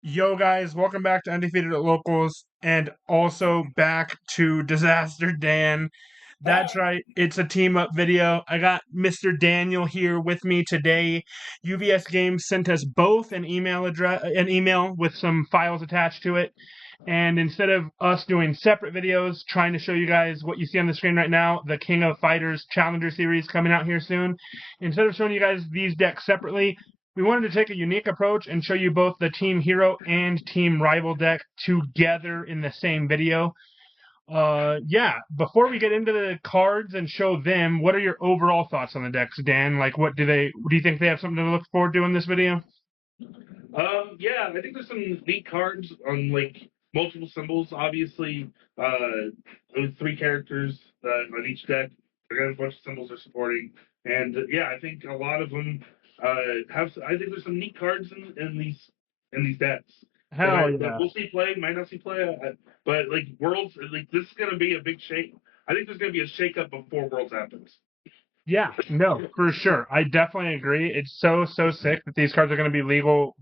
Yo, guys, welcome back to Undefeated at Locals and also back to Disaster Dan. That's right, it's a team up video. I got Mr. Daniel here with me today. UVS Games sent us both an email with some files attached to it. And instead of us doing separate videos, trying to show you guys what you see on the screen right now, the King of Fighters Challenger Series coming out here soon, instead of showing you guys these decks separately, we wanted to take a unique approach and show you both the Team Hero and Team Rival deck together in the same video. Yeah, before we get into the cards and show them, what are your overall thoughts on the decks, Dan? Like, do you think they have something to look forward to in this video? Yeah, I think there's some neat cards on like multiple symbols. Obviously, with three characters on each deck. They got a bunch of symbols they're supporting, and yeah, I think a lot of them have. I think there's some neat cards in these decks Hell that yeah. we'll see play, might not see play, but like Worlds, like this is gonna be a big shake. I think there's gonna be a shake up before Worlds happens. Yeah, no, for sure. I definitely agree. It's so sick that these cards are going to be legal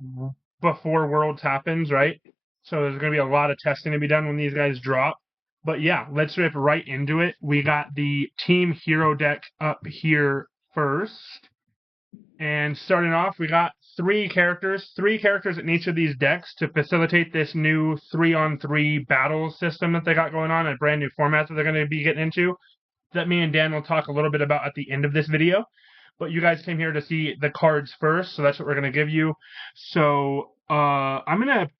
before Worlds happens, right? So there's going to be a lot of testing to be done when these guys drop. But yeah, let's rip right into it. We got the Team Hero deck up here first. And starting off, we got three characters in each of these decks to facilitate this new 3-on-3 battle system that they got going on, a brand new format that they're going to be getting into that me and Dan will talk a little bit about at the end of this video. But you guys came here to see the cards first, so that's what we're going to give you. So I'm going to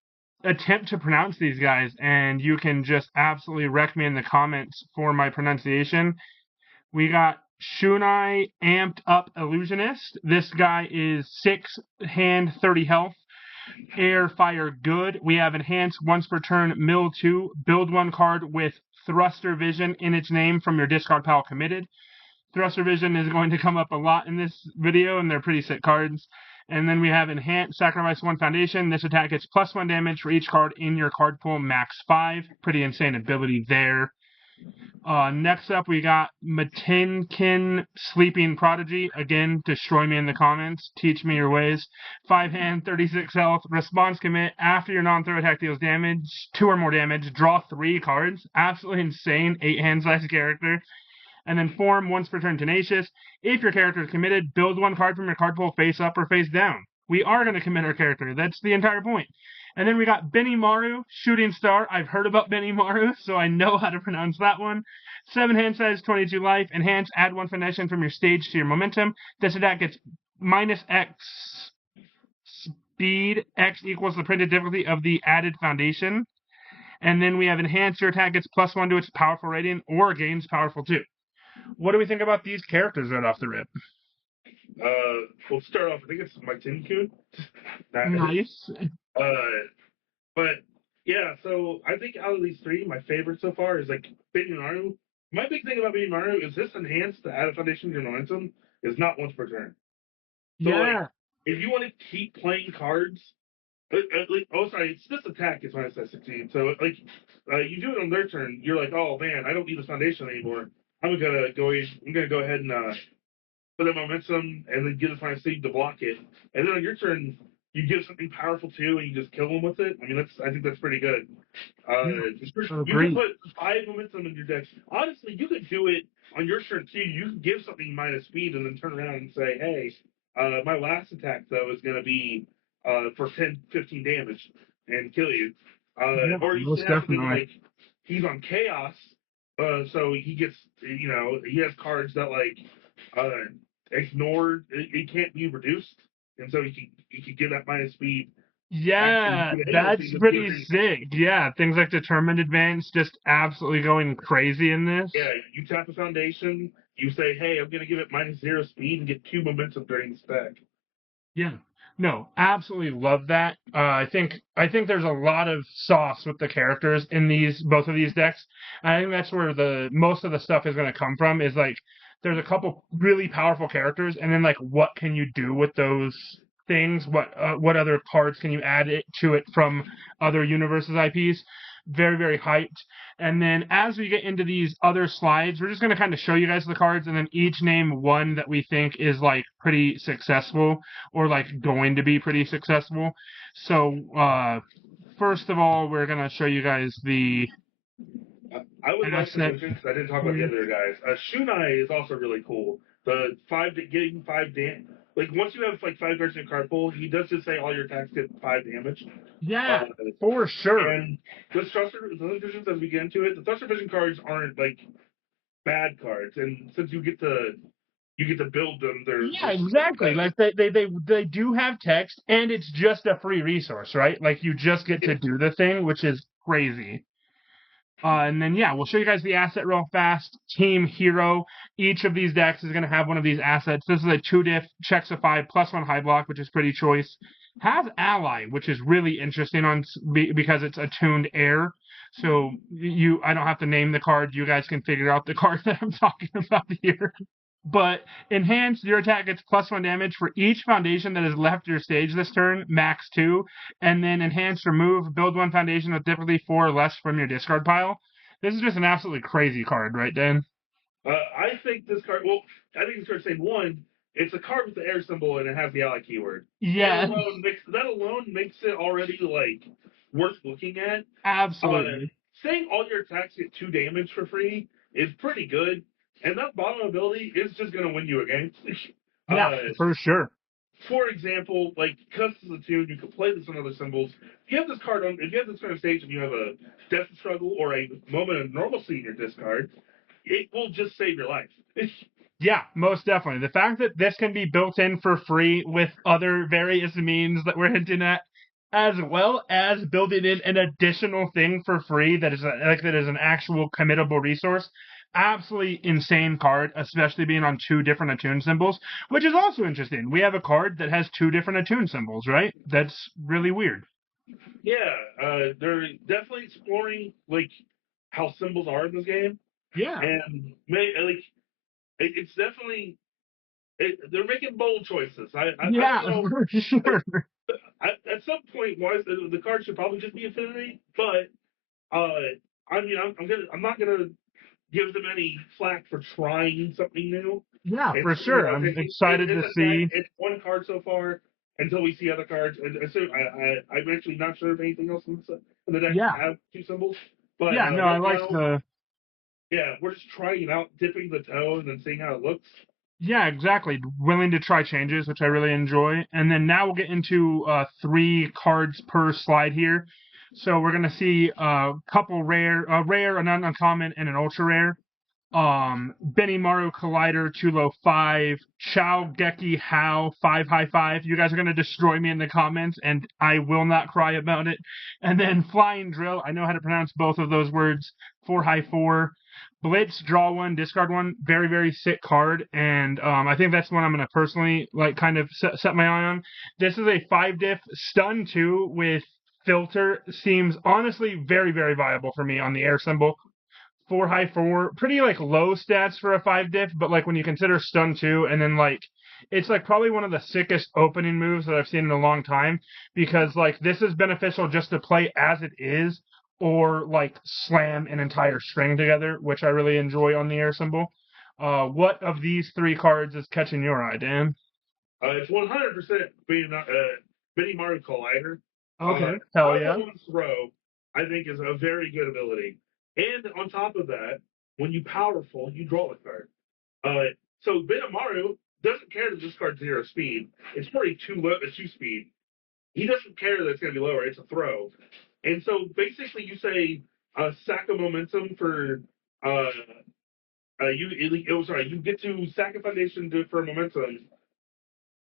attempt to pronounce these guys, and you can just absolutely wreck me in the comments for my pronunciation. We got Shunai Amped Up Illusionist. This guy is 6 hand, 30 health. Air, fire, good. We have enhance once per turn, mill 2. Build one card with Thruster Vision in its name from your discard pile committed. Thruster Vision is going to come up a lot in this video, and they're pretty sick cards. And then we have enhance, sacrifice 1 foundation. This attack gets +1 damage for each card in your card pool, max 5. Pretty insane ability there. Next up, we got Matinkin Sleeping Prodigy. Again, destroy me in the comments. Teach me your ways. 5 hand, 36 health. Response commit. After your non-throw attack deals damage, 2 or more damage, draw 3 cards. Absolutely insane. 8 hand size character. And then form once per turn Tenacious. If your character is committed, build 1 card from your card pool face up or face down. We are going to commit our character. That's the entire point. And then we got Benimaru, Shooting Star. I've heard about Benimaru, so I know how to pronounce that one. 7 hand size, 22 life. Enhance, add 1 foundation from your stage to your momentum. This attack gets -X speed. X equals the printed difficulty of the added foundation. And then we have Enhance, your attack gets +1 to its powerful rating or gains powerful 2. What do we think about these characters right off the rip? We'll start off. I think it's my Tin Kun. Nice. But yeah, so I think out of these three, my favorite so far is like Benimaru. My big thing about Benimaru is this enhanced to add a foundation to your momentum is not once per turn. So like, Yeah. if you want to keep playing cards, it's this attack is minus that 16. So like, you do it on their turn, you're like, oh man, I don't need this foundation anymore. I'm gonna go. I'm gonna go ahead and put a momentum and then get a fine seed to block it. And then on your turn, you give something powerful too, and you just kill them with it. I mean, I think that's pretty good. You can Agreed. put 5 momentum in your deck. Honestly, you could do it on your turn too. You can give something minus speed and then turn around and say, hey, my last attack though is going to be for 10, 15 damage and kill you. Yeah, Or you most can have something definitely. like he's on chaos, so he gets, he has cards that like ignored. It can't be reduced, and so you can get that minus speed. Actually, Yeah, do anything else. You that's just give pretty it. sick. Yeah, things like Determined Advance just absolutely going crazy in this. Yeah, you tap a foundation. You say, "Hey, I'm gonna give it -0 speed and get 2 momentum during the stack." Yeah. No, absolutely love that. I think there's a lot of sauce with the characters in both of these decks. I think that's where the most of the stuff is going to come from. Is like there's a couple really powerful characters, and then like what can you do with those things? What other cards can you add to it from other UniVersus IPs? Very, very hyped. And then as we get into these other slides, we're just going to kind of show you guys the cards and then each name one that we think is like pretty successful or like going to be pretty successful. So, first of all, we're going to show you guys the I would like to asset. mention, because I didn't talk about the other guys, Shunai is also really cool. The getting 5 damage. Like, once you have like 5 cards in your card pool, he does just say all your attacks get 5 damage. Yeah, for sure. And the Thruster Visions, as we get into it, the Thruster Vision cards aren't like bad cards, and since you get to build them, Yeah, exactly. Like they do have text, and it's just a free resource, right? Like you just get to do the thing, which is crazy. And then yeah, we'll show you guys the asset real fast. Team Hero. Each of these decks is going to have one of these assets. This is a 2-diff, checks a 5, +1 high block, which is pretty choice. Has Ally, which is really interesting because it's attuned air. So I don't have to name the card. You guys can figure out the card that I'm talking about here. But enhanced, your attack gets +1 damage for each foundation that has left your stage this turn, max 2. And then enhanced, remove, build 1 foundation with difficulty 4 or less from your discard pile. This is just an absolutely crazy card, right, Dan? I think this card. Well, I think this card's saying one. It's a card with the air symbol and it has the ally keyword. Yeah, That alone makes it already like worth looking at. absolutely. Saying all your attacks get 2 damage for free is pretty good, and that bottom ability is just going to win you a game. Yeah, for sure. For example, like because it's a tune, you can play this on other symbols. If you have this card on stage and you have a death struggle or a moment of normalcy in your discard, it will just save your life. Yeah, most definitely. The fact that this can be built in for free with other various means that we're hinting at, as well as building in an additional thing for free that is an actual committable resource. Absolutely insane card, especially being on 2 different attune symbols, which is also interesting. We have a card that has 2 different attune symbols, right? That's really weird. Yeah, they're definitely exploring like how symbols are in this game, Yeah. and it's definitely they're making bold choices. Yeah, for sure. At some point, the card should probably just be affinity, but I mean, I'm not gonna give them any flack for trying something new. Yeah, for sure. I'm excited to see. It's one card so far until we see other cards. And so I'm actually not sure if anything else in the deck have 2 symbols. But Yeah, no, I like the. Yeah, we're just trying it out, dipping the toe, and then seeing how it looks. Yeah, exactly. Willing to try changes, which I really enjoy. And then now we'll get into 3 cards per slide here. So we're gonna see a couple rare, an uncommon, and an ultra rare. Benimaru Collider 2-5, Chow Geki How 5-5. You guys are gonna destroy me in the comments, and I will not cry about it. And then Flying Drill. I know how to pronounce both of those words. 4-4. Blitz, draw 1, discard 1. Very, very sick card, and I think that's one I'm going to personally like kind of set my eye on. This is a 5-diff stun 2 with filter. Seems honestly very, very viable for me on the air symbol. 4-4, pretty like low stats for a 5-diff, but like when you consider stun 2, and then like it's like probably one of the sickest opening moves that I've seen in a long time, because like this is beneficial just to play as it is, or like slam an entire string together, which I really enjoy on the air symbol. What of these 3 cards is catching your eye, Dan? It's 100% Benimaru Collider. Okay, hell yeah. One throw, I think, is a very good ability. And on top of that, when you powerful, you draw a card. So Benimaru doesn't care to discard 0 speed. It's already 2 speed. He doesn't care that it's going to be lower. It's a throw. And so basically, you say sack a momentum for you get to sack a foundation for momentum.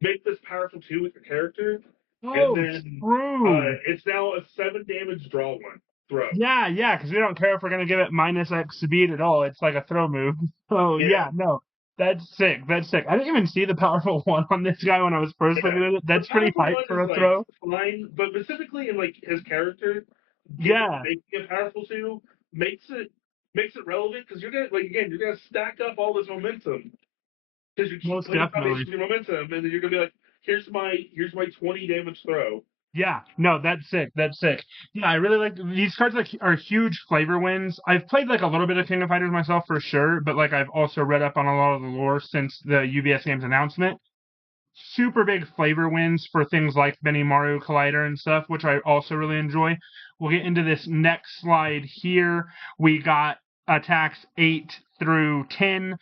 Make this powerful 2 with your character, and then true. it's now a 7 damage draw 1 throw. Yeah, because we don't care if we're gonna give it -X speed at all. It's like a throw move. Oh yeah, no, that's sick. That's sick. I didn't even see the powerful 1 on this guy when I was first looking at it. That's pretty hype for a throw. Fine, but specifically in like his character, making it powerful 2 makes it relevant, because you're gonna stack up all this momentum, because you keep playing foundation your momentum, and then you're gonna be like, here's my 20 damage throw. Yeah, no, that's sick. That's sick. Yeah, I really like these cards. Like, are huge flavor wins. I've played like a little bit of King of Fighters myself for sure, but like I've also read up on a lot of the lore since the UVS games announcement. Super big flavor wins for things like Benimaru Collider and stuff, which I also really enjoy. We'll get into this next slide here. We got attacks 8 through 10,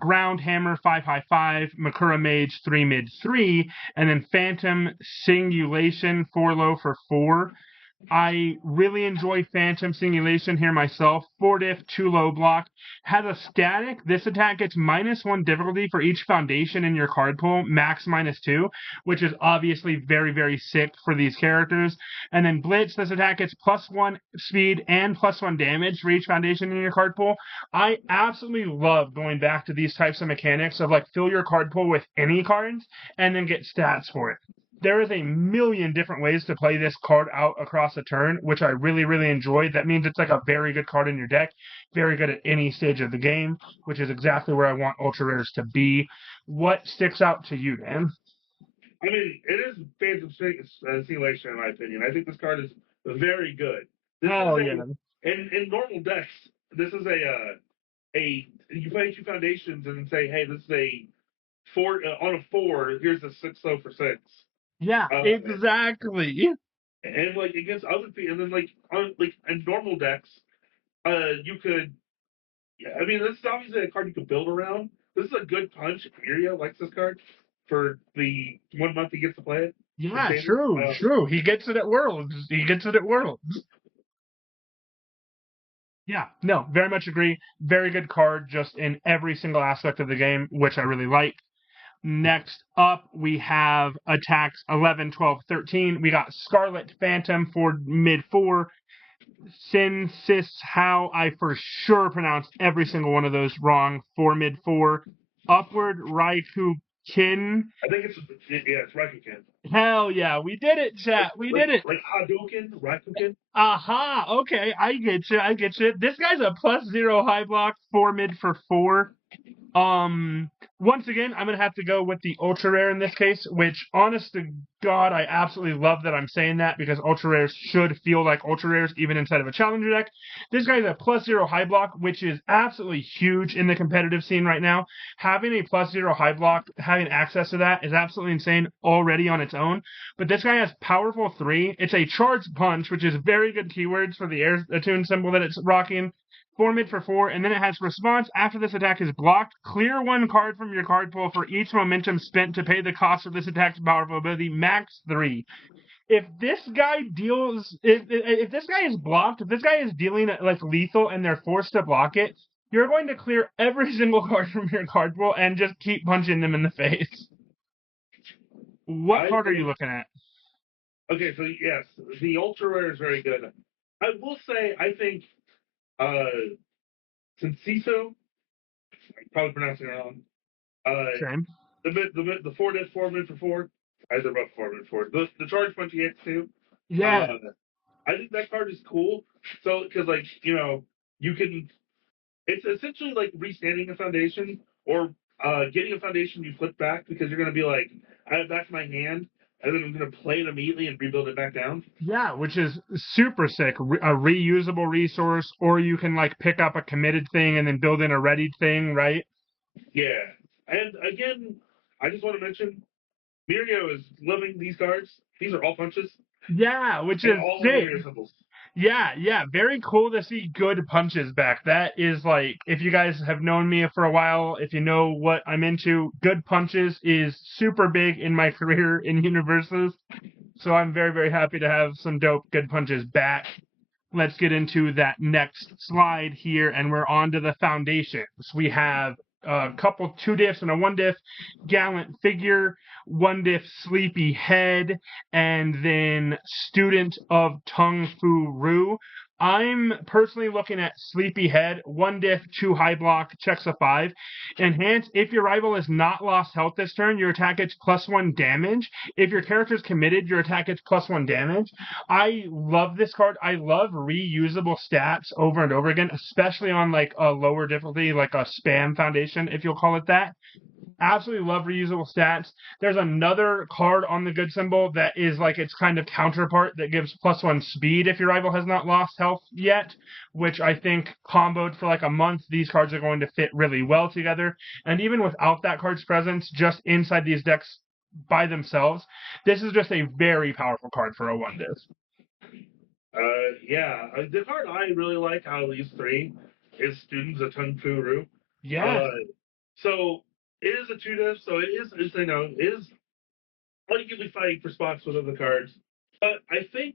Ground Hammer 5 high 5, Makura Mage 3 mid 3, and then Phantom Singulation 4 low for 4. I really enjoy Phantom Singulation here myself. 4 diff, 2 low block. Has a static. This attack gets -1 difficulty for each foundation in your card pool, max -2, which is obviously very, very sick for these characters. And then Blitz, this attack gets +1 speed and +1 damage for each foundation in your card pool. I absolutely love going back to these types of mechanics of like fill your card pool with any cards and then get stats for it. There is a million different ways to play this card out across a turn, which I really, really enjoy. That means it's like a very good card in your deck, very good at any stage of the game, which is exactly where I want Ultra Rares to be. What sticks out to you, Dan? I mean, it is Phantom Simulation, in my opinion. I think this card is very good. This Oh, is yeah. in normal decks, this is you play 2 foundations and then say, hey, this is a 4 on a 4. Here's a 6 low for 6. Yeah, exactly. And like against other people, and then like in normal decks, you could. Yeah, I mean, this is obviously a card you could build around. This is a good punch. Mirio likes this card for the 1 month he gets to play it. Yeah, true. He gets it at Worlds. Yeah, no, very much agree. Very good card just in every single aspect of the game, which I really like. Next up, we have attacks 11, 12, 13. We got Scarlet Phantom for mid 4. Sin, Sis, How, I for sure pronounced every single one of those wrong for mid 4. Upward, Raikou Kin. I think it's Raikuken. Hell yeah, we did it, chat. We did it. Like Hadouken, Raikuken. Aha, okay, I get you. This guy's a +0 high block, 4 mid for 4. Once again, I'm gonna have to go with the ultra rare in this case, which, honest to God, I absolutely love that I'm saying that because ultra rares should feel like ultra rares even inside of a challenger deck. This guy's a +0 high block, which is absolutely huge in the competitive scene right now. Having a +0 high block, having access to that is absolutely insane already on its own. But this guy has powerful 3. It's a charged punch, which is very good keywords for the air attune symbol that it's rocking. 4 mid for 4, and then it has response after this attack is blocked. Clear 1 card from your card pool for each momentum spent to pay the cost of this attack's powerful ability, max 3. If this guy deals, if this guy is blocked, if this guy is dealing like lethal and they're forced to block it, you're going to clear every single card from your card pool and just keep punching them in the face. What card are you looking at? Okay, so yes, the ultra rare is very good. I will say, I think Sensiso, I'm probably pronouncing it wrong. Same. The 4 death 4 mid for 4. Either about 4 mid 4. The charge punch he hits too. Yeah. I think that card is cool. So, because like you can, it's essentially like restanding a foundation or getting a foundation you flip back because you're gonna be like, I have back my hand. And then I'm going to play it immediately and rebuild it back down. Yeah, which is super sick. A reusable resource, or you can like pick up a committed thing and then build in a readied thing, right? Yeah. And again, I just want to mention, Mirio is loving these cards. These are all punches. Yeah, which is all sick. symbols. Yeah, very cool to see good punches back. That is like, if you guys have known me for a while, if you know what I'm into, good punches is super big in my career in UniVersus. So I'm very, very happy to have some dope good punches back. Let's get into that next slide here, and we're on to the foundations. We have a couple 2 diffs and a 1 diff, Gallant Figure, 1 diff, Sleepy Head, and then Student of Tung Fu Ru. I'm personally looking at Sleepy Head, 1 diff, 2 high block, checks a 5. Enhance, if your rival has not lost health this turn, your attack gets +1 damage. If your character is committed, your attack gets +1 damage. I love this card. I love reusable stats over and over again, especially on like a lower difficulty, like a spam foundation, if you'll call it that. Absolutely love reusable stats. There's another card on the good symbol that is like its kind of counterpart that gives +1 speed if your rival has not lost health yet, which I think comboed for like a month, these cards are going to fit really well together. And even without that card's presence, just inside these decks by themselves, this is just a very powerful card for a 1-diff. Yeah, the card I really like out of these three is Students of Tung Fu Ru. Yeah, Uh, so it is a 2-diff, so it is arguably fighting for spots with other cards. But I think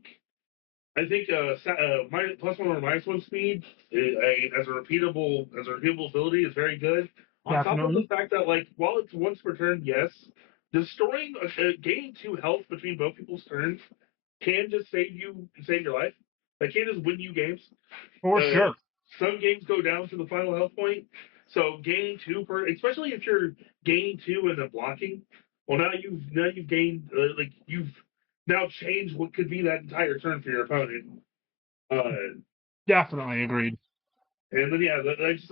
+1 or -1 speed as a repeatable ability is very good. On top of the definitely. fact that like while it's once per turn, yes, destroying gaining 2 health between both people's turns can just save your life. That can just win you games. For Uh, sure. some games go down to the final health point, so gaining 2 per, especially if you're gaining 2 and then blocking. Well, now you've gained you've now changed what could be that entire turn for your opponent. Uh, Definitely agreed. and then yeah,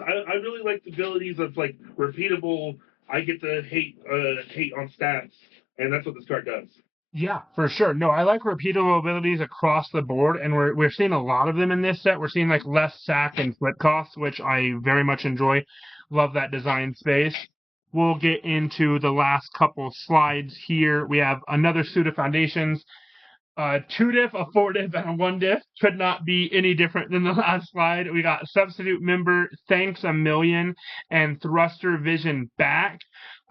I really like the abilities of like repeatable. I get to hate on stats, and that's what this card does. Yeah, for sure. No, I like repeatable abilities across the board, and we're seeing a lot of them in this set. We're seeing like less sack and flip costs, which I very much enjoy. Love that design space. We'll get into the last couple slides here. We have another suit of foundations. 2-diff, a 4-diff, and a 1-diff could not be any different than the last slide. We got Substitute Member, Thanks a Million, and Thruster Vision Back.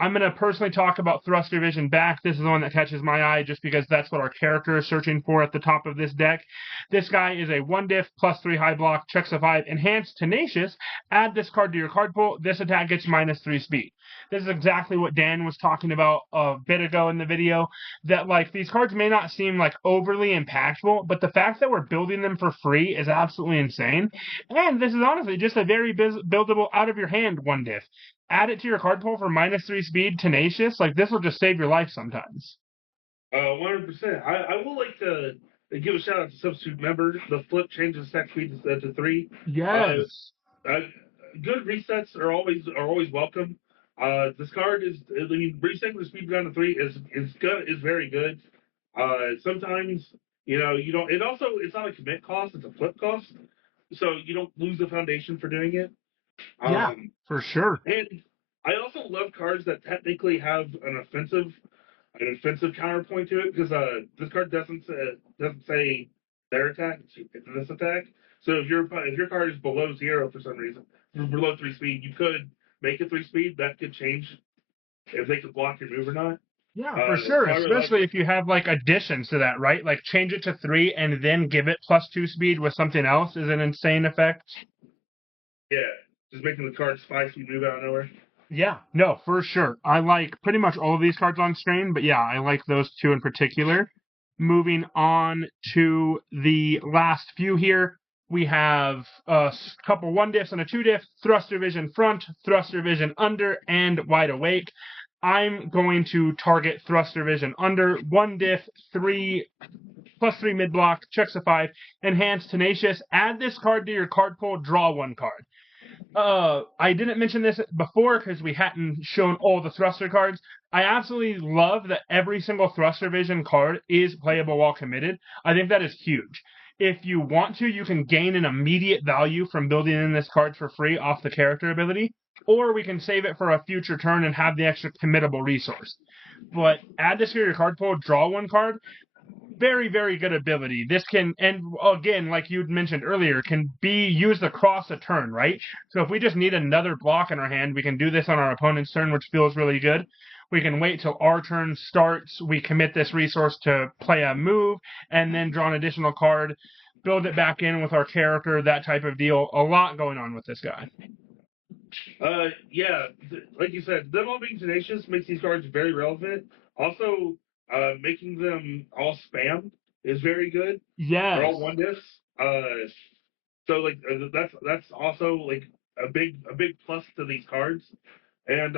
I'm going to personally talk about Thruster Vision Back. This is the one that catches my eye just because that's what our character is searching for at the top of this deck. This guy is a 1-diff, +3 high block, checks a 5, enhanced, tenacious. Add this card to your card pool. This attack gets -3 speed. This is exactly what Dan was talking about a bit ago in the video, that like these cards may not seem like overly impactful, but the fact that we're building them for free is absolutely insane. And this is honestly just a very buildable out of your hand 1-diff. Add it to your card pool for -3 speed, tenacious. Like this will just save your life sometimes. 100%. I will like to give a shout out to Substitute Member. The flip changes attack speed to 3. Uh, Yes. uh, good resets are always welcome. This card is, I mean, resetting the speed down to 3 is very good. Sometimes you don't. It's not a commit cost; it's a flip cost, so you don't lose the foundation for doing it. Yeah, Um, for sure. and I also love cards that technically have an offensive counterpoint to it because this card doesn't say their attack; it's this attack. So if your card is below 0 for some reason, below 3 speed, you could make it 3 speed. That could change if they could block your move or not. Yeah, for sure. So I really like Especially if you have like additions to that, right? Like change it to 3 and then give it +2 speed with something else is an insane effect. yeah, just making the card 5 speed move out of nowhere. Yeah, no, for sure. I like pretty much all of these cards on screen, but yeah, I like those two in particular. Moving on to the last few here, we have a couple 1-diffs and a 2-diff, Thruster Vision Front, Thruster Vision Under, and Wide Awake. I'm going to target Thruster Vision Under, 1-diff, 3 +3 mid block, checks a 5, enhanced, tenacious. Add this card to your card pool, draw 1 card. I didn't mention this before because we hadn't shown all the thruster cards. I absolutely love that every single thruster vision card is playable while committed. I think that is huge. If you want to, you can gain an immediate value from building in this card for free off the character ability, or we can save it for a future turn and have the extra committable resource. But add this to your card pool, draw 1 card, very, very good ability. This can, and again, like you mentioned earlier, can be used across a turn, right? So if we just need another block in our hand, we can do this on our opponent's turn, which feels really good. We can wait till our turn starts. We commit this resource to play a move, and then draw an additional card, build it back in with our character, that type of deal. A lot going on with this guy. Yeah, like you said, them all being tenacious makes these cards very relevant. Also, making them all spam is very good. They're Yes. all 1-diffs. So like that's also like a big plus to these cards. And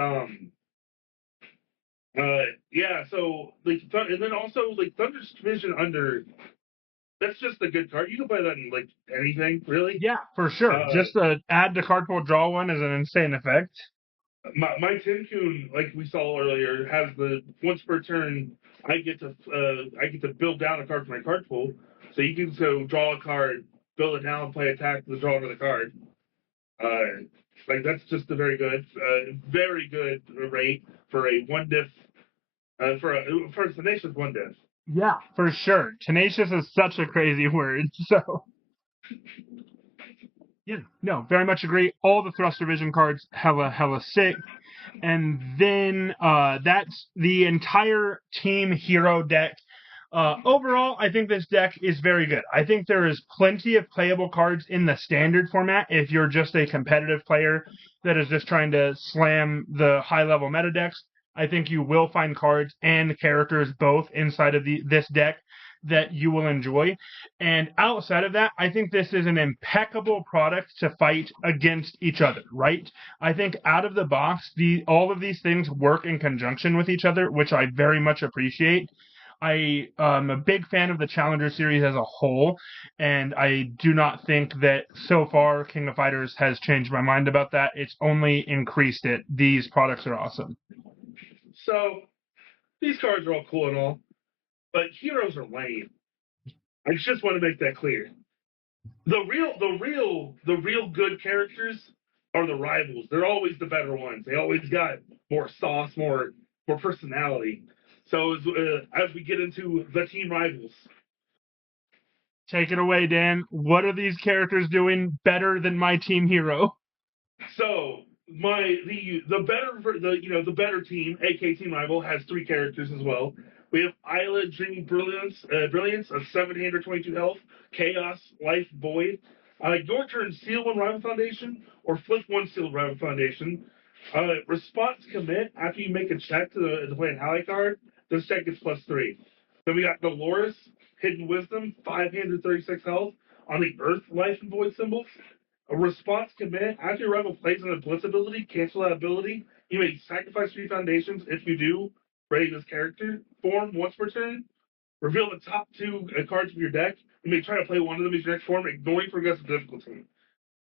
yeah, so like and then also like Thunder's Vision Under. That's just a good card. You can play that in like anything really. Yeah, for sure. Uh, Just add to card pool, draw 1 is an insane effect. My Tinkun, like we saw earlier, has the once per turn. I get to build down a card from my card pool, so you can so draw a card, build it down, play attack, then draw another card. Like that's just a very good rate for a one diff for a tenacious one diff. Yeah, for sure. Tenacious is such a crazy word. So yeah, no, very much agree. All the thrust division cards hella sick. And then that's the entire team hero deck. Overall, I think this deck is very good. I think there is plenty of playable cards in the standard format if you're just a competitive player that is just trying to slam the high level meta decks. I think you will find cards and characters both inside of this deck that you will enjoy. And outside of that, I think this is an impeccable product to fight against each other, right? I think out of the box, all of these things work in conjunction with each other, which I very much appreciate. I am a big fan of the Challenger Series as a whole, and I do not think that so far King of Fighters has changed my mind about that. It's only increased it. These products are awesome. So these cards are all cool and all, but heroes are lame. I just want to make that clear. The real good characters are the rivals. They're always the better ones. They always got more sauce, more personality. So as we get into the team rivals, Take it away, Dan. What are these characters doing better than my team hero? so the better team, aka Team Rival, has three characters as well. We have Isla Dreaming Brilliance, a 7-hander, 22 health, Chaos, Life, Void. Your turn, seal one Rival Foundation, or flip one sealed Rival Foundation. Response commit after you make a check to play an ally card. This check gets +3. Then we got Dolores, Hidden Wisdom, 5-hander, 36 health on the Earth, Life, and Void symbols. A response command after your rival plays an blitz ability, cancel that ability. You may sacrifice 3 foundations. If you do, ready this character. Form once per turn. Reveal the top 2 cards of your deck. You may try to play one of them as your next form, ignoring progressive difficulty.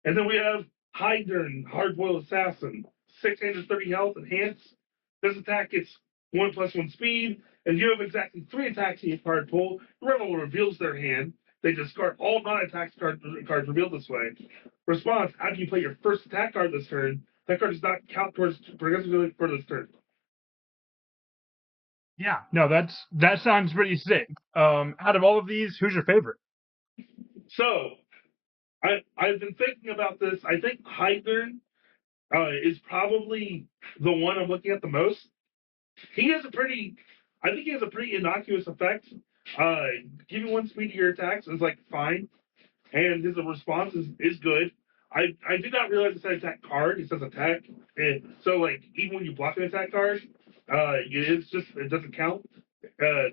And then we have Hydern, Hardboiled Assassin, 6-hander, 30 health, enhance. This attack gets 1+1 speed. If you have exactly 3 attacks in your card pool, the rival reveals their hand. They discard all non-attack cards revealed this way. Response: after you play your first attack card this turn, that card does not count towards progressive ability for this turn. Yeah, no, that sounds pretty sick. Out of all of these, who's your favorite? So I've been thinking about this. I think Hydern is probably the one I'm looking at the most. He has a pretty, I think he has a pretty innocuous effect. Uh, Giving 1 speed to your attacks is like fine, and his response is good. I did not realize it said attack card. It says attack, and so like even when you block an attack card, it doesn't count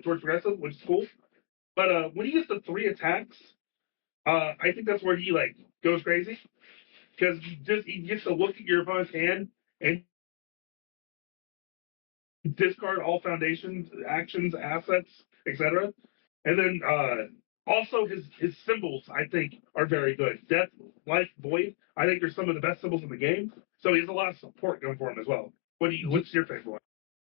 towards progressive, which is cool. But when he gets to 3 attacks, I think that's where he like goes crazy because he gets to look at your opponent's hand and discard all foundations, actions, assets, etc. And then also his symbols, I think, are very good. Death, Life, Void. I think they're some of the best symbols in the game. So he has a lot of support going for him as well. What's your favorite one?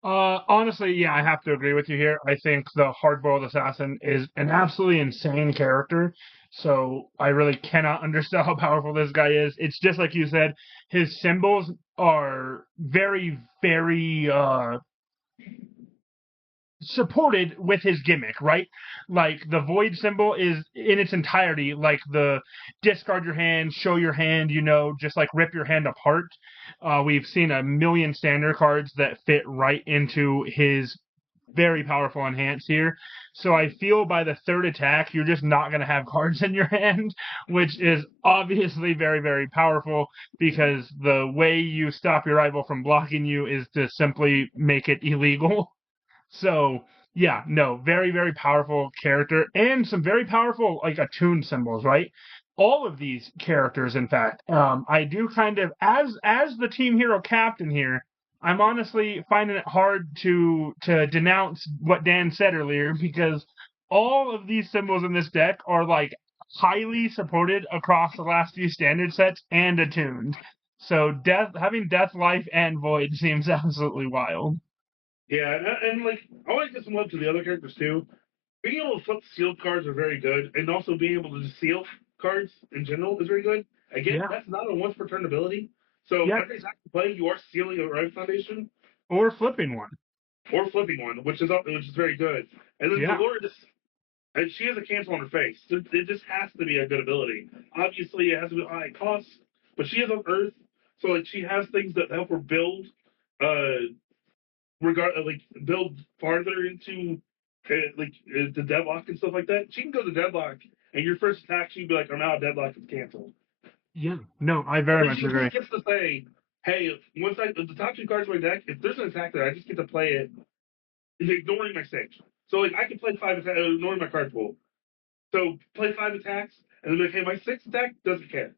Honestly, yeah, I have to agree with you here. I think the hard-boiled assassin is an absolutely insane character. So I really cannot understand how powerful this guy is. It's just like you said, his symbols are very supported with his gimmick, right? Like the void symbol is in its entirety like the discard your hand, show your hand, just like rip your hand apart. We've seen a million standard cards that fit right into his very powerful enhance here. So I feel by the third attack, you're just not going to have cards in your hand, which is obviously very powerful because the way you stop your rival from blocking you is to simply make it illegal. So yeah, no, very powerful character and some very powerful like attuned symbols, right? All of these characters, in fact, I do kind of as the team hero captain here. I'm honestly finding it hard to denounce what Dan said earlier because all of these symbols in this deck are like highly supported across the last few standard sets and attuned. So having death, life, and void seems absolutely wild. Yeah, and like I want to get some love to the other characters too. Being able to flip sealed cards are very good, and also being able to just seal cards in general is very good. Again, Yeah. that's not a once per turn ability. So Yeah. every time you play, you are sealing a Rive Foundation Or flipping one. or flipping one, which is very good. And then Yeah. Dolores, and she has a cancel on her face. So it just has to be a good ability. Obviously, it has to be high cost, but she is on Earth, so like she has things that help her build, like build farther into the deadlock and stuff like that. She can go to deadlock, and your first attack, she'd be like, "I'm out of deadlock. It's canceled." Yeah. No, I And very then much she just agree. gets to say, "Hey, once the top two cards of my deck, if there's an attack there, I just get to play it, ignoring my stage. So like I can play five attacks, ignoring my card pool. So play five attacks, and then be like, hey, my sixth attack doesn't care."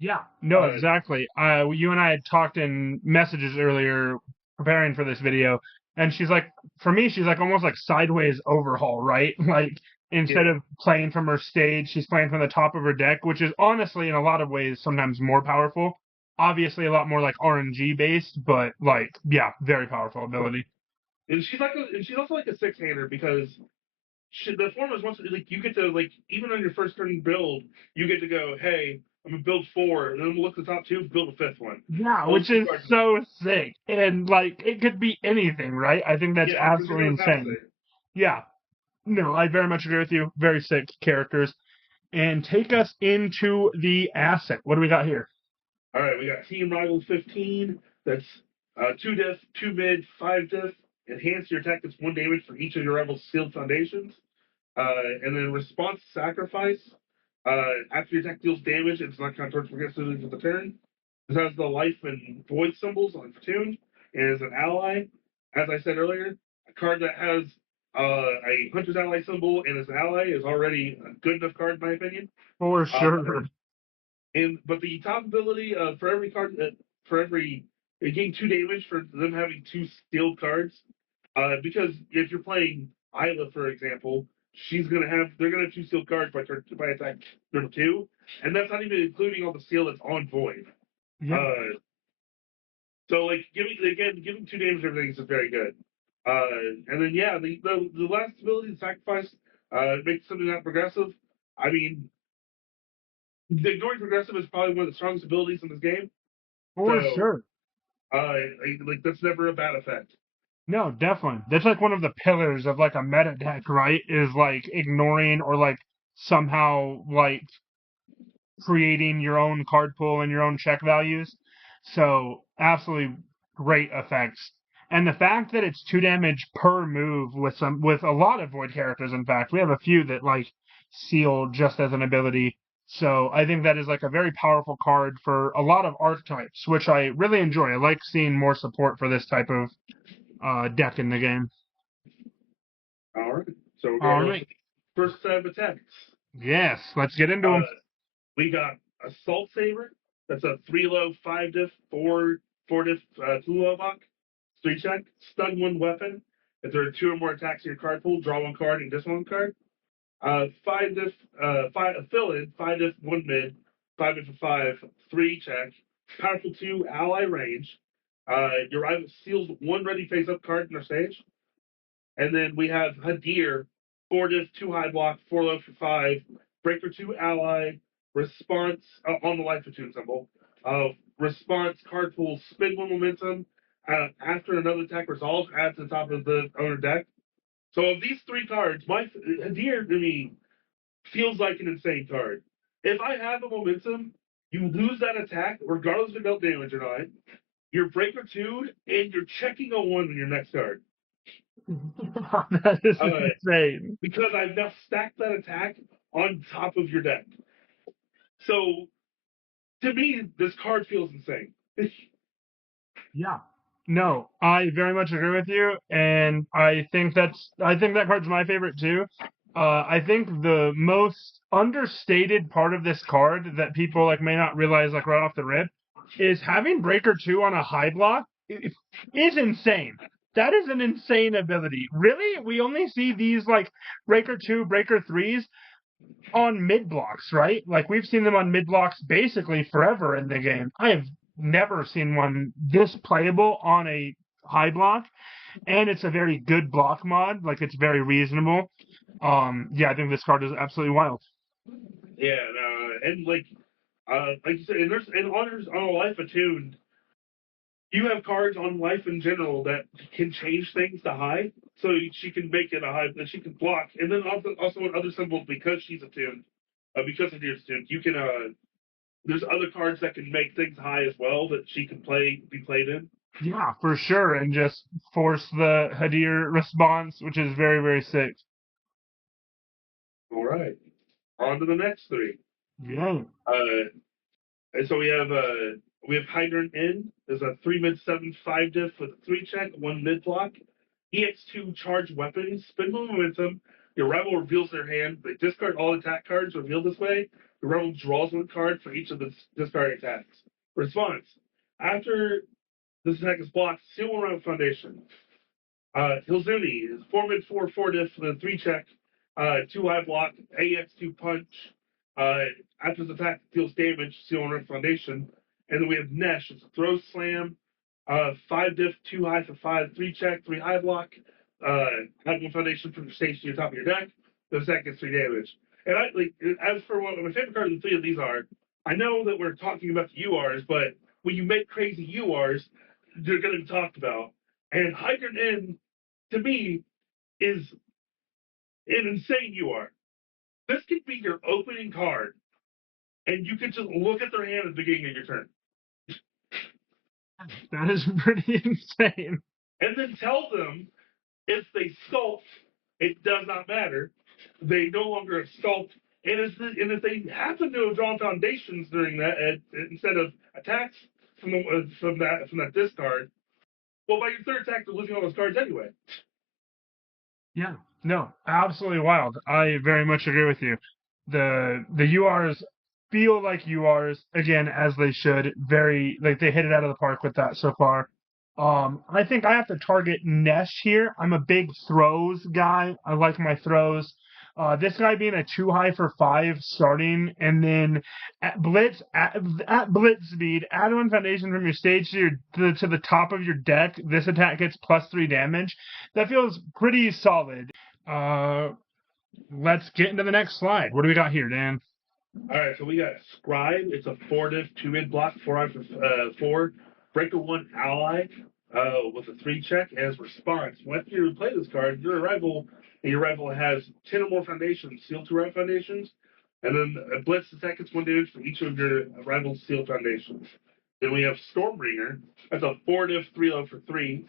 Yeah. No, Uh, exactly. You and I had talked in messages earlier preparing for this video, and she's like, for me, she's like almost like sideways overhaul, right? Like instead yeah. of playing from her stage, she's playing from the top of her deck, which is honestly in a lot of ways sometimes more powerful. Obviously, a lot more like RNG based, but like yeah, very powerful ability. And she's also like a six hander because the form is once like you get to like even on your first turn build, you get to go, hey, I'm gonna build four, and then we'll look at the top two, build a fifth one. Yeah, Hold which two is cards. so sick, and like it could be anything, right? I think that's Yeah, because you're absolutely gonna pass insane. it. Yeah. No, I very much agree with you. Very sick characters. And take us into the asset. What do we got here? All right, we got Team Rival 15. That's two diff, two mid, five diff. Enhance your attack that's one damage for each of your rival's sealed foundations. And then response sacrifice. After your attack deals damage, it's not countered progressively for the turn. This has the life and void symbols on Platoon and is an ally. As I said earlier, a card that has a Hunter's Ally symbol and is an ally is already a good enough card, in my opinion. For Uh, sure. but the top ability for every card, for every it gain two damage for them having two sealed cards. Because if you're playing Isla, for example, they're gonna have two sealed cards by attack number two, and that's not even including all the seal that's on void. Yeah. Uh, so like giving two damage to everything is very good. And then yeah, the last ability, the sacrifice, makes something not progressive. I mean, the ignoring progressive is probably one of the strongest abilities in this game. For So sure. like that's never a bad effect. No, definitely. That's like one of the pillars of like a meta deck, right? Is like ignoring or like somehow like creating your own card pool and your own check values. So absolutely great effects. And the fact that it's 2 damage per move with a lot of void characters, in fact, we have a few that like seal just as an ability. So I think that is like a very powerful card for a lot of archetypes, which I really enjoy. I like seeing more support for this type of deck in the game. All right. So we're All going over right. to the first set of attacks. Yes, let's get into Uh, them. we got Assault Saber. That's a three low, five diff, four diff, two low block. Three check. Stun one weapon. If there are two or more attacks in your card pool, draw one card and discard one card. Five diff, fill in, five diff, one mid, five diff for five, three check. Powerful two, ally range. Your rival seals one ready face up card in their stage. And then we have Hadir, four diff, two high block, four low for five, breaker two ally, response on the life platoon symbol. Response card pool, spin one momentum. After another attack resolves, add to the top of the owner deck. So of these three cards, my Hadir to me feels like an insane card. If I have a momentum, you lose that attack, regardless if it dealt damage or not. You're breaker two, and you're checking a one on your next card. That is Uh, insane. because I've now stacked that attack on top of your deck. So to me, this card feels insane. Yeah. No, I very much agree with you, and I think that card's my favorite too. I think the most understated part of this card that people like may not realize like right off the rip is having Breaker 2 on a high block is insane. That is an insane ability. Really? We only see these like Breaker 2, Breaker 3s on mid blocks, right? Like we've seen them on mid blocks basically forever in the game. I have never seen one this playable on a high block, and it's a very good block mod. Like it's very reasonable. Yeah, I think this card is absolutely wild. Yeah, and like you said, and there's and honors on a life attuned. You have cards on life in general that can change things to high, so she can make it a high that she can block, and then also with other symbols because she's attuned, because of your attuned, you can there's other cards that can make things high as well that she can be played in. Yeah, for sure, and just force the Hadir response, which is very, very sick. All right, on to the next three. Yeah. And so we have Hydrant N. There's a 3 mid 7 5 diff with a 3 check, 1 mid block. EX2 charged weapons, spin momentum. Your rival reveals their hand. They discard all attack cards revealed this way. The rival draws one card for each of the discard attacks. Response: after this attack is blocked, seal one round foundation. Hilzuni is 4 mid 4 diff with a 3 check, 2 high block, AX2 punch. Uh, After the attack deals damage, seal on foundation. And then we have Nesh. It's a throw slam, 5 diff, 2 high for 5, 3 check, 3 high block. Add one foundation from the station to the top of your deck. The attack gets 3 damage. And I like as for what my favorite cards of the 3 of these are, I know that we're talking about the URs, but when you make crazy URs, they're going to be talked about. And Hydrant N to me is an insane UR. This could be your opening card, and you could just look at their hand at the beginning of your turn, That is pretty insane. and then tell them if they sculpt, it does not matter. They no longer sculpt, and if they happen to have drawn foundations during that instead of attacks from that discard, well, by your third attack, they're losing all those cards anyway. Yeah, no, absolutely wild. I very much agree with you. The URs feel like URs again, as they should. Very like they hit it out of the park with that so far. I think I have to target Nesh here. I'm a big throws guy. I like my throws. This guy being a 2 high for 5 starting, and then at blitz speed, add one foundation from your stage to the top of your deck. This attack gets +3 damage. That feels pretty solid. Uh, let's get into the next slide. What do we got here, Dan? All right, so we got Scribe. It's a 4 diff, 2 mid block, 4 out for 4. Breaker 1 ally with a 3 check as response. When you play this card, your rival has 10 or more foundations, seal 2 right foundations, and then a blitz attack gets 1 damage for each of your rival's seal foundations. Then we have Stormbringer. That's a 4 diff, 3 low for 3.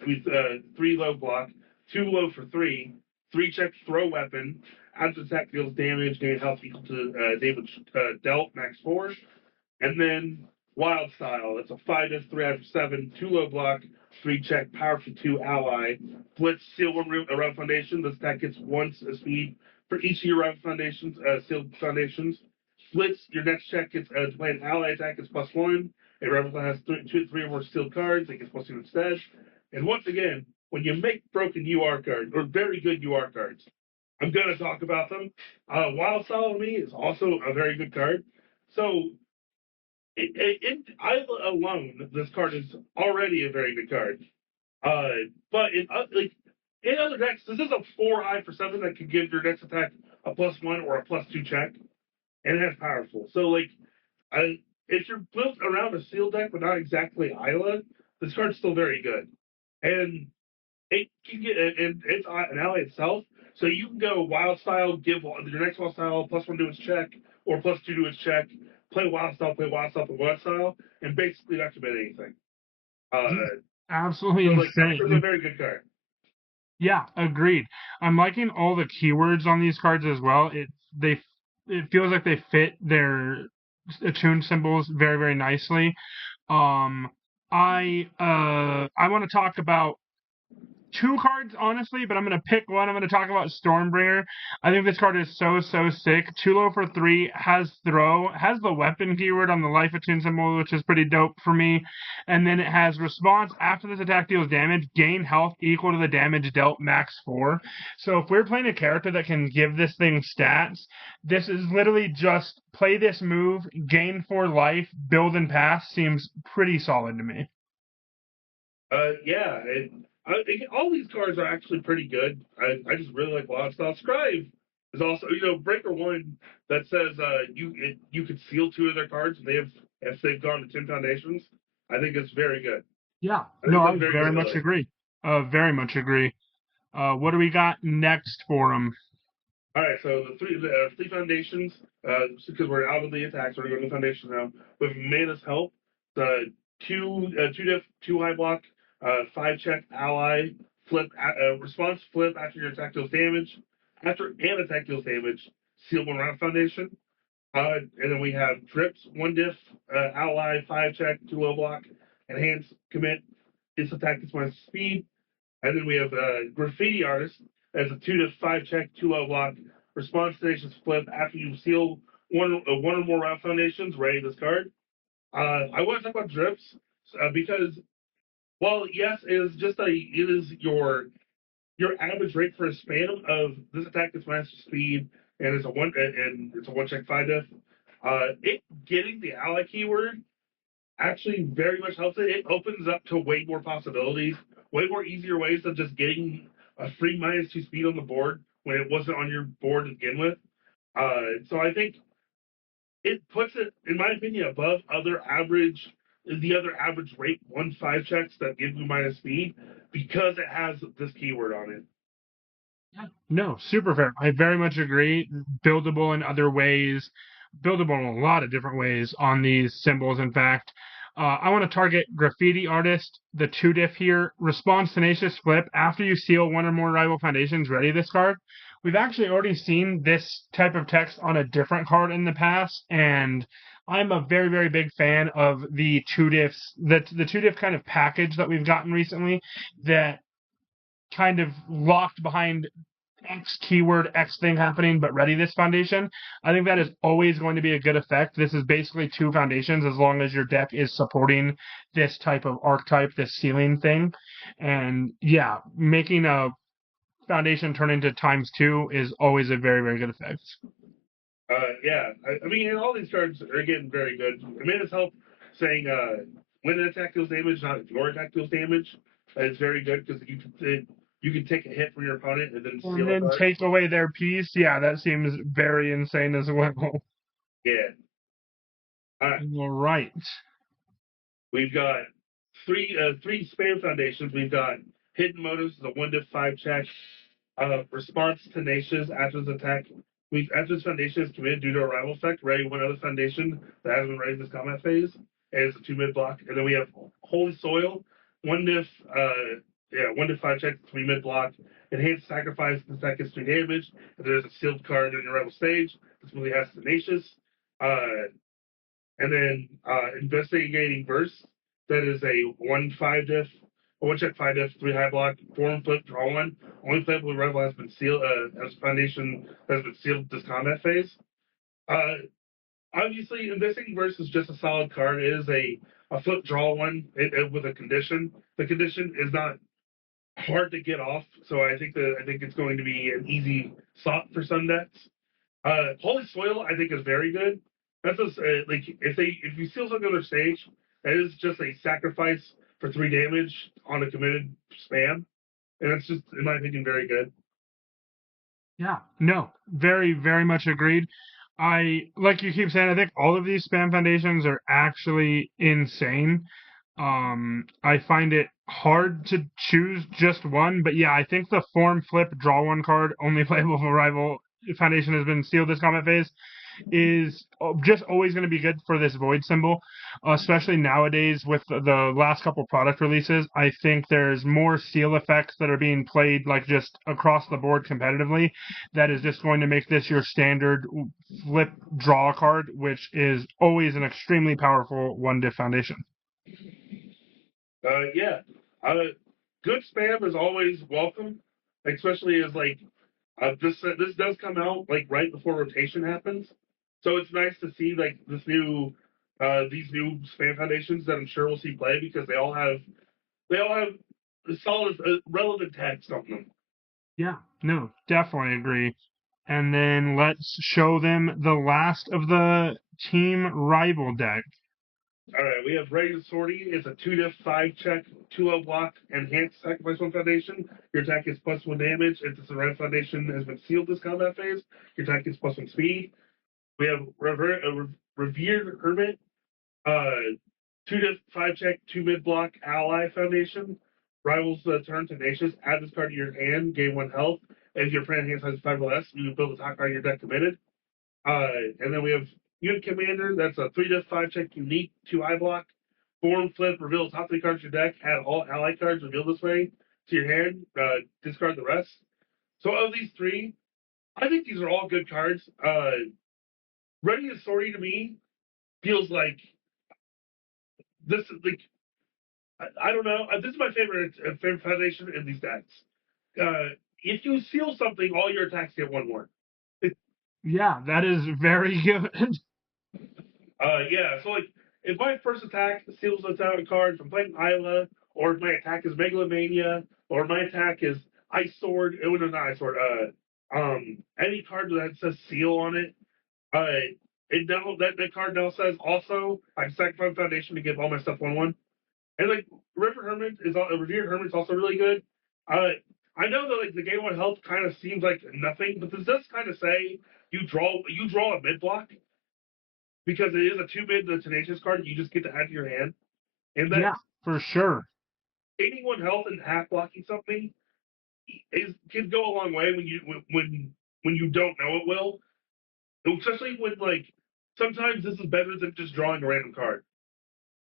3 low block, 2 low for 3. 3 check throw weapon. After attack deals damage, gain health equal to damage dealt, max 4. And then Wild Style. That's a 5 diff, 3 out of 7, 2 low block, 3 check, power for 2 ally. Blitz, seal 1 round foundation. This attack gets 1 speed for each of your round foundations, sealed foundations. Blitz, your next check gets to play an ally attack is +1. A rival has 3 or more sealed cards, it gets +2 instead. And once again, when you make broken UR cards, or very good UR cards, I'm going to talk about them. Wild Style to me is also a very good card. So, I alone, this card is already a very good card. But in other decks, this is a 4 high for 7 that can give your next attack a +1 or a +2 check, and that's powerful. So, if you're built around a seal deck, but not exactly Isla, this card's still very good. And it can get and it's an ally itself. So you can go wild style, give your next wild style +1 to its check or +2 to its check. Play wild style, play wild style, play wild style, and basically not commit anything. Absolutely So that's a insane. very good card. Yeah, agreed. I'm liking all the keywords on these cards as well. It feels like they fit their attuned symbols very, very nicely. Um, I want to talk about two cards, honestly, but I'm going to pick one. I'm going to talk about Stormbringer. I think this card is so sick. 2 low for 3, has throw, has the weapon keyword on the life attune symbol, which is pretty dope for me. And then it has response after this attack deals damage, gain health equal to the damage dealt max 4. So if we're playing a character that can give this thing stats, this is literally just play this move, gain 4 life, build and pass. Seems pretty solid to me. Yeah, I think all these cards are actually pretty good. I just really like Wild Style. Scribe is also, Breaker One that says you could seal 2 of their cards if they've gone to 10 foundations. I think it's very good. Yeah, I think no, it's I a very very good much ability. agree. Very much agree. What do we got next for them? All right, so the three foundations, because we're out of the attacks, we're going to the foundations now. With Mana's help, the two diff, 2 high block, 5 check ally, response flip after your attack deals damage. After an attack deals damage, seal 1 round foundation. And then we have drips, 1 diff, ally, 5 check, 2 low block, enhance commit. This attack is minus speed. And then we have Graffiti Artist as a 2 to 5 check, 2 low block. Response stations flip after you seal one or more round foundations. Ready this card. I want to talk about drips because, well, yes, it is your average rate for a spam of this attack is master speed and it's a 1 check 5 diff. It getting the ally keyword actually very much helps it. It opens up to way more possibilities, way more easier ways of just getting a free -2 speed on the board when it wasn't on your board to begin with. So I think it puts it, in my opinion, above the other average rate 1/5 checks that give you minus speed because it has this keyword on it. No, super fair. I very much agree. Buildable in other ways, buildable in a lot of different ways on these symbols. In fact, I want to target Graffiti Artist, the 2 diff here. Response Tenacious Flip. After you seal 1 or more rival foundations, ready this card. We've actually already seen this type of text on a different card in the past, and I'm a very, very big fan of the 2 diffs, the 2 diff kind of package that we've gotten recently that kind of locked behind X keyword, X thing happening, but ready this foundation. I think that is always going to be a good effect. This is basically 2 foundations as long as your deck is supporting this type of archetype, this ceiling thing. And yeah, making a foundation turn into ×2 is always a very, very good effect. Yeah, I mean, and all these cards are again very good. I mean, it's help saying when an attack deals damage, not if your attack deals damage. It's very good because you can take a hit from your opponent and then And steal a then card. take away their piece. Yeah, that seems very insane as well. Yeah. All right. All right. We've got three spam foundations. We've got hidden motives, the 1 to 5 check. Response tenacious after this attack. After this foundation is committed due to a rival effect, ready 1 other foundation that has been ready this combat phase, and it's a 2 mid block. And then we have Holy Soil, 1 diff, 1 to 5 check, 3 mid block. Enhanced sacrifice, this attack gets 3 damage. And there's a sealed card in your rival stage. This really has tenacious. And then investigating verse, that is a 1/5 diff, a 1 check 5 diff, 3 high block, 4 flip, draw 1. Only playable rival has been sealed, as foundation has been sealed this combat phase. Uh, Obviously, investigating verse is just a solid card. It is a flip draw 1 with a condition. The condition is not hard to get off, so I think it's going to be an easy slot for some decks. Holy Soil, I think, is very good. That's just like if you seal something on their stage, that is just a sacrifice for 3 damage on a committed spam, and that's just, in my opinion, very good. Yeah, no, very, very much agreed. Like you keep saying, I think all of these spam foundations are actually insane. I find it hard to choose just one, but yeah, I think the form flip draw 1 card only playable for rival foundation has been sealed this combat phase is just always going to be good for this void symbol, especially nowadays with the last couple product releases. I think there's more seal effects that are being played like just across the board competitively that is just going to make this your standard flip draw card, which is always an extremely powerful 1 diff foundation. Yeah. Uh, good spam is always welcome, especially as like this does come out like right before rotation happens, so it's nice to see like these new spam foundations that I'm sure we'll see play because they all have solid relevant text on them. Yeah, no, definitely agree. And then let's show them the last of the team rival deck. All right, we have Ready to Sortie. It's a 2-diff 5-check, 2-0 block, enhanced sacrifice 1 foundation. Your attack is +1 damage. If the surrounding foundation has been sealed this combat phase, your attack is +1 speed. We have Revered Hermit, 2-diff 5-check, 2 mid block ally foundation. Rivals turn tenacious. Add this card to your hand, gain 1 health. If your friend hand size 5 or less, you build a top card of your deck committed. And then we have Unit Commander. That's a 3-diff 5-check unique 2 block. Form, flip, reveal top 3 cards of your deck. Add all ally cards revealed this way to your hand. Discard the rest. So of these 3, I think these are all good cards. Ready to Sortie to me feels like this is like I don't know. This is my favorite foundation in these decks. If you seal something, all your attacks get 1 more. Yeah, that is very good. Yeah. So like, if my first attack seals a talent card from playing Isla, or if my attack is Megalomania, or my attack is Ice Sword, no, not Ice Sword. Any card that says seal on it, it now that card now says also I sacrifice Foundation to give all my stuff 1/1. And like Revered Hermit's also really good. I know that like the game 1 health kind of seems like nothing, but this does kind of say you draw a mid block because it is a 2 mid the tenacious card you just get to add to your hand, and that Yeah, for sure. gaining 1 health and half blocking something can go a long way when you don't know it will, especially when like sometimes this is better than just drawing a random card.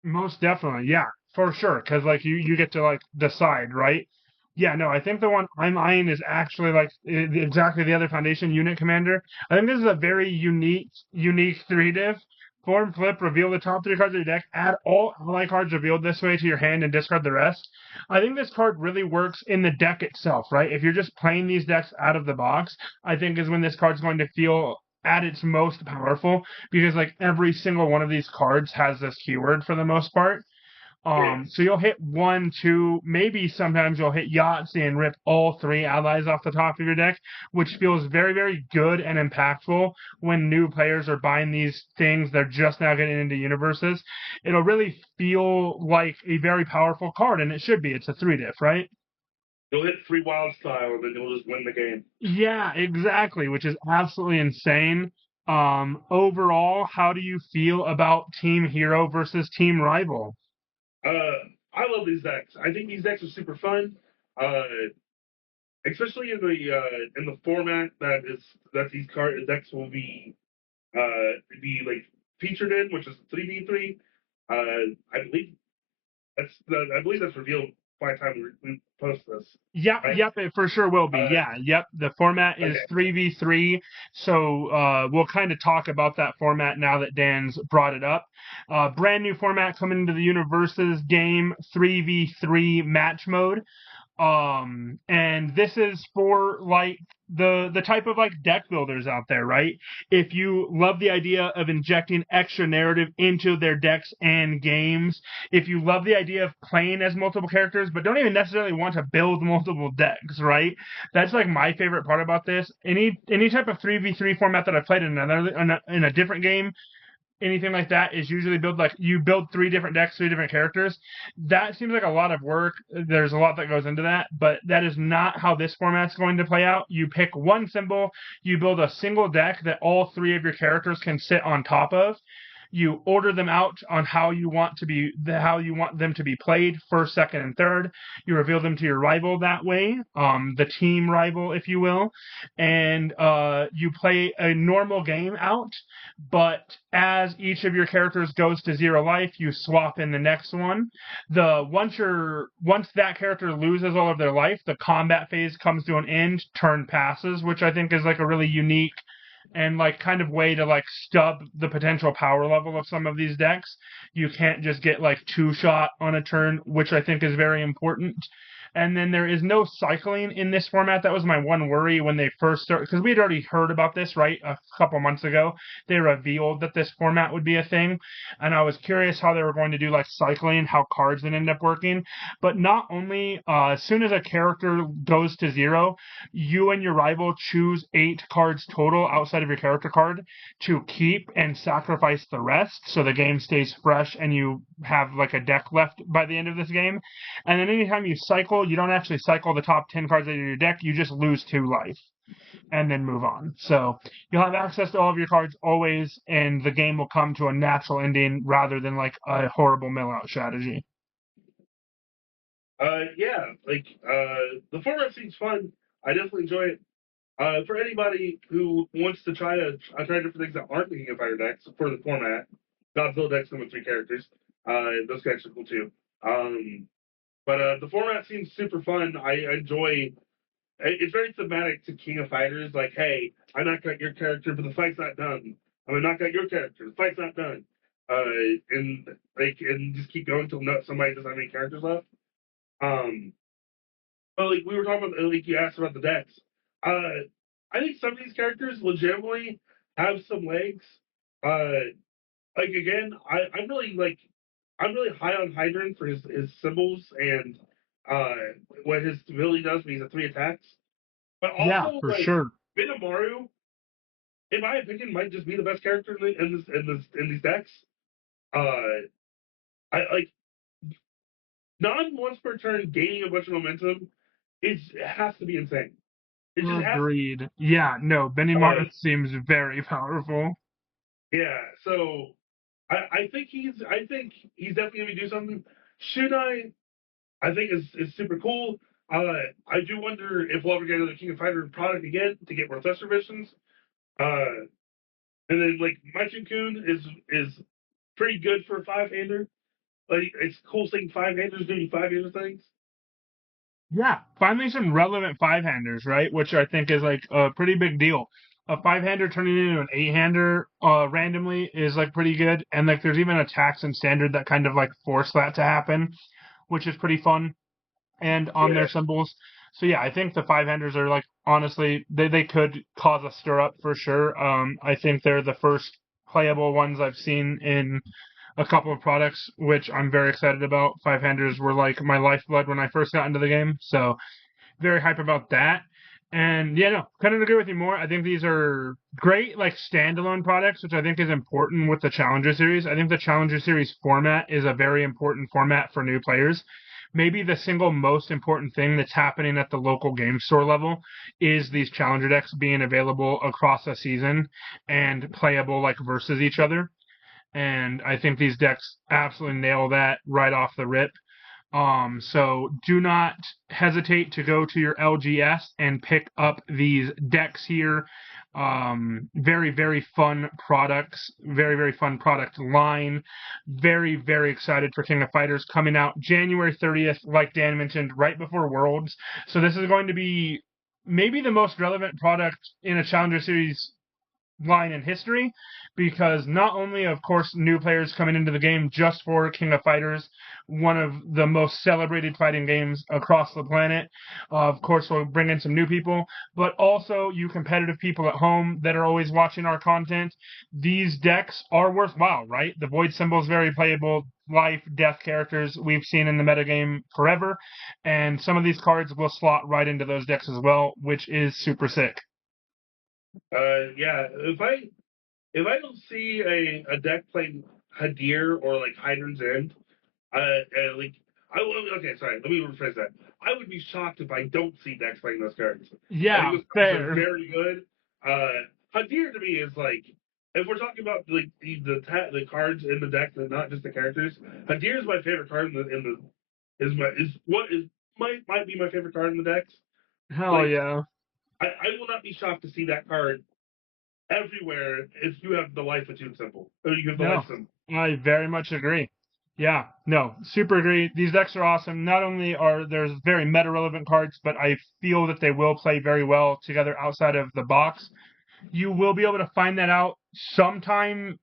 Most definitely, yeah, for sure. Because like you get to like decide, right? Yeah, no, I think the one I'm eyeing is actually like exactly the other foundation unit commander. I think this is a very unique 3-diff. Form, flip, reveal the top 3 cards of your deck. Add all ally cards revealed this way to your hand and discard the rest. I think this card really works in the deck itself, right? If you're just playing these decks out of the box, I think is when this card's going to feel at its most powerful because like every single one of these cards has this keyword for the most part. Yeah. So you'll hit 1, 2, maybe sometimes you'll hit Yahtzee and rip all 3 allies off the top of your deck, which feels very, very good and impactful when new players are buying these things. They're just now getting into UniVersus. It'll really feel like a very powerful card, and it should be. It's a 3-diff, right? You'll hit 3 wild style and then you'll just win the game. Yeah, exactly, which is absolutely insane. Overall, how do you feel about Team Hero versus Team Rival? I love these decks. I think these decks are super fun, especially in the format that these card decks will be like featured in, which is 3v3. I believe I believe that's revealed by the time we post this, Yep, right? yep, it for sure will be. Uh, Yeah, yep. The format is okay. 3v3. So we'll kind of talk about that format now that Dan's brought it up. Brand new format coming into the UniVersus game, 3v3 match mode. And this is for like the type of like deck builders out there, right? If you love the idea of injecting extra narrative into their decks and games, if you love the idea of playing as multiple characters but don't even necessarily want to build multiple decks, right? That's like my favorite part about this. Any type of 3v3 format that I've played in a different game, anything like that is usually build like you build 3 different decks, 3 different characters. That seems like a lot of work. There's a lot that goes into that, but that is not how this format's going to play out. You pick one symbol, you build a single deck that all 3 of your characters can sit on top of. You order them out on how you want them to be played, first, second, and third. You reveal them to your rival that way, the team rival, if you will, and you play a normal game out. But as each of your characters goes to 0 life, you swap in the next one. Once that character loses all of their life, the combat phase comes to an end, turn passes, which I think is like a really unique and like kind of way to like stub the potential power level of some of these decks. You can't just get like 2-shot on a turn, which I think is very important. And then there is no cycling in this format. That was my one worry when they first started, because we had already heard about this, right? A couple months ago, they revealed that this format would be a thing. And I was curious how they were going to do like cycling, how cards would end up working. But not only, as soon as a character goes to 0, you and your rival choose 8 cards total outside of your character card to keep and sacrifice the rest so the game stays fresh and you have like a deck left by the end of this game. And then anytime you cycle, you don't actually cycle the top 10 cards out of your deck, you just lose 2 life and then move on. So you'll have access to all of your cards always, and the game will come to a natural ending rather than like a horrible mill out strategy. Yeah, the format seems fun. I definitely enjoy it. For anybody who wants to try different things that aren't the King of Fire decks for the format, Godzilla decks come with 3 characters. Those guys are cool too. But the format seems super fun. I enjoy. It's very thematic to King of Fighters. Like, hey, I knocked out your character, but the fight's not done. I'm gonna knock out your character. The fight's not done. And just keep going until somebody doesn't have any characters left. Um, but like we were talking about, like you asked about the decks. I think some of these characters legitimately have some legs. Like again, I'm really high on Hydran for his symbols and uh what his ability does when he's at 3 attacks. But Yeah, also for like sure. Binomaru, in my opinion, might just be the best character in these decks. Uh, I like non once per turn gaining a bunch of momentum. It has to be insane. It just has to. Agreed. Yeah, no, Benny Uh, Martin seems very powerful. yeah. So I think he's definitely gonna do something. I think is super cool. I do wonder if we'll ever get another King of Fighter product again to get more Thruster missions. Uh, and then like Maichen Kun is pretty good for a 5-hander. Like it's cool seeing 5-handers doing 5-hander things. Yeah, finally some relevant 5-handers, right? Which I think is like a pretty big deal. A 5-hander turning into an 8-hander randomly is like pretty good. And like there's even attacks in standard that kind of like force that to happen, which is pretty fun. And on their Yeah. symbols. So yeah, I think the 5-handers are like honestly they could cause a stir up for sure. I think they're the first playable ones I've seen in a couple of products, which I'm very excited about. 5-handers were like my lifeblood when I first got into the game, so very hype about that. And yeah, no, couldn't agree with you more. I think these are great, like standalone products, which I think is important with the Challenger Series. I think the Challenger Series format is a very important format for new players. Maybe the single most important thing that's happening at the local game store level is these Challenger decks being available across a season and playable like versus each other. And I think these decks absolutely nail that right off the rip. So do not hesitate to go to your LGS and pick up these decks here. Very, very fun products. Very, very fun product line. Very, very excited for King of Fighters coming out January 30th, like Dan mentioned, right before Worlds. So this is going to be maybe the most relevant product in a Challenger Series line in history, because not only, of course, new players coming into the game just for King of Fighters, one of the most celebrated fighting games across the planet. Of course, we'll bring in some new people, but also you competitive people at home that are always watching our content. These decks are worthwhile, right? The Void symbol is very playable. Life, death characters we've seen in the metagame forever, and some of these cards will slot right into those decks as well, which is super sick. Yeah. If I don't see a deck playing Hadir or like Hydran's End, like okay, sorry, let me rephrase that. I would be shocked if I don't see decks playing those cards. I think Yeah, those cards are fair. very good. Hadir to me is like if we're talking about like the cards in the deck, and not just the characters. Hadir is my favorite card in the is what is might be my favorite card in the decks. Hell Like yeah. I will not be shocked to see that card everywhere if you have the life attuned symbol. Or you have the life No, symbol. I very much agree. Yeah, no, super agree. These decks are awesome. Not only are there's very meta relevant cards, but I feel that they will play very well together outside of the box. You will be able to find that out sometime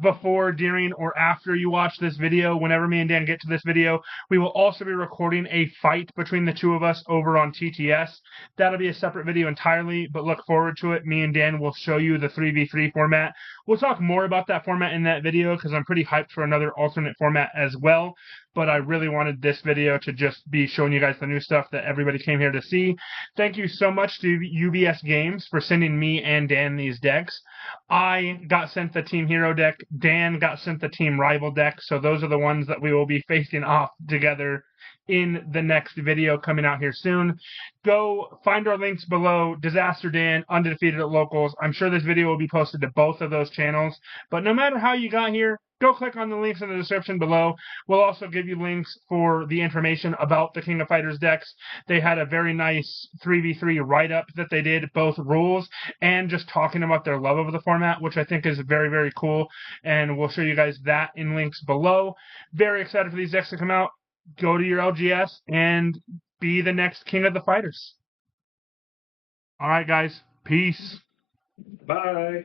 before, during, or after you watch this video, whenever me and Dan get to this video, we will also be recording a fight between the two of us over on TTS. That'll be a separate video entirely, but look forward to it. Me and Dan will show you the 3v3 format. We'll talk more about that format in that video because I'm pretty hyped for another alternate format as well. But I really wanted this video to just be showing you guys the new stuff that everybody came here to see. Thank you so much to UBS Games for sending me and Dan these decks. I got sent the Team Hero deck. Dan got sent the Team Rival deck. So those are the ones that we will be facing off together in the next video coming out here soon. Go find our links below. Disaster Dan, Undefeated at Locals. I'm sure this video will be posted to both of those channels. But no matter how you got here, go click on the links in the description below. We'll also give you links for the information about the King of Fighters decks. They had a very nice 3v3 write-up that they did, both rules and just talking about their love of the format, which I think is very, very cool. And we'll show you guys that in links below. Very excited for these decks to come out. Go to your LGS and be the next King of the Fighters. All right, guys. Peace. Bye.